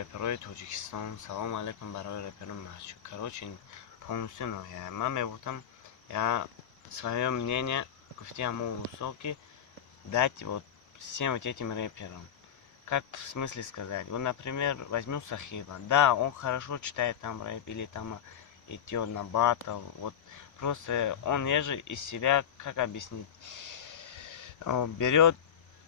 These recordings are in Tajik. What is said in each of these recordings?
рэперои Тоҷикистон. Салому алейкум барои рэперу Масчуд. Короче, полностью новое. Маме там я свое мнение ему высокий дать вот всем вот этим рэперам. Как в смысле сказать? Вот, например, возьму Сахиба. Да, он хорошо читает там рэп или там идет на батл. Вот просто он же из себя, как объяснить, берет,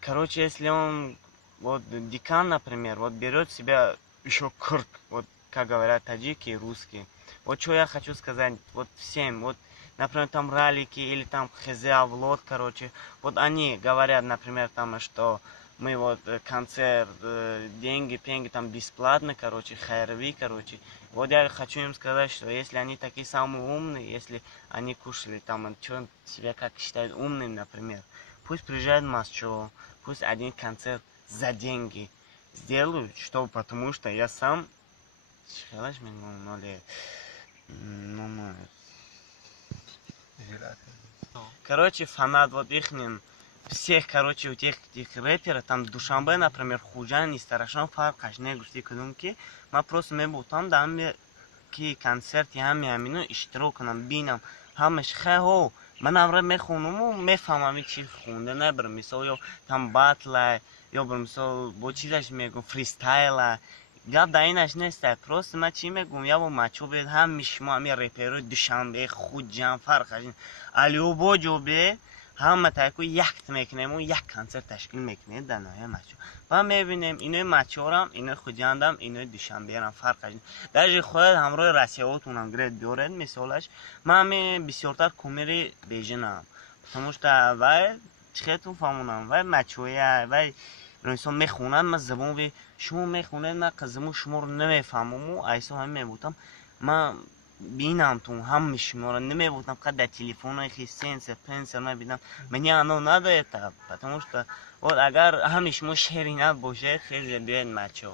короче, если он, вот Дикан, например, вот берет себя еще кырк, вот как говорят таджики и русские. Вот что я хочу сказать, вот всем, вот, например, там ралики или там хз, влот, короче, вот они говорят, например, там, что мы вот концерт, деньги, пенги там бесплатно, короче, хайрви, короче. Вот я хочу им сказать, что если они такие самые умные, если они кушали там, что себя как считают умным, например, пусть приезжает Масчо, пусть один концерт за деньги сделают, что, потому что я сам, короче, фанат вот ихним, всех, короче, у тех рэперов, там Душанбе, например, Худжан и Старашан фаркаш не густи кудумки, мы просто мебутам, да, ки концерти ҳами амино иштирок кунам, бинам, ҳамаш хеҳо, манам рэп мехонуму мефаҳмам чи хунда, не бир мисол, ё там батла, ё бир мисол, бо чизаш мегум, фристайла, гап да инаш нестай, просто ман чи мегум, я бо мачо бед, ҳами шумо ҳами рэперои Душанбе, Хуҷан, фарқашин, алиёбо ҷо бед, ҳама таку як мекунем, як концерт ташкил мекунем дар ноҳияи Мачо. Ва мебинем инои Мачорам, инои Хуҷандам, инои Душанберам фарқаш. Даже хоҳед ҳамроҳи расиётунам гиред биёред мисолаш, ман ҳами бисёртар кумири бежинам. Потому что вай чихетун фаҳмонам, вай Мачоя, вай инсон мехонад, ман забони шумо мехонед, ман қазиму шуморо намефаҳмаму, айсо ҳами мебутам, ман бинамтун ҳами шуморо намебутам, фақат дар телефонои хи сенсор, пенсор мебинам. Мне оно надо это, потому что вот агар ҳами шумо шеринат бошед, хеле биёед Мачо.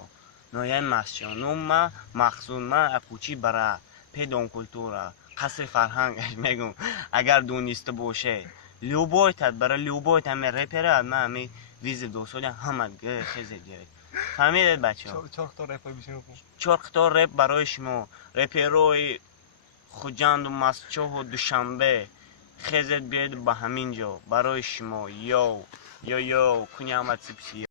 Но я Масчо, ну ма махсус, ма акучи бара, педон культура, қасри фарҳангаш мегум, агар дониста бошед. Любой тадбара, любой ҳами рэпера, ма ҳами визит досоля ҳама хеле гиред. Фаҳмидед бачаҳо? Чор рэп барои шумо, рэперои Хуҷанду, Масчоҳу, Душанбе, хезед биёед ба ҳамин ҷо барои шумо. Йоу, куни ҳама сипси.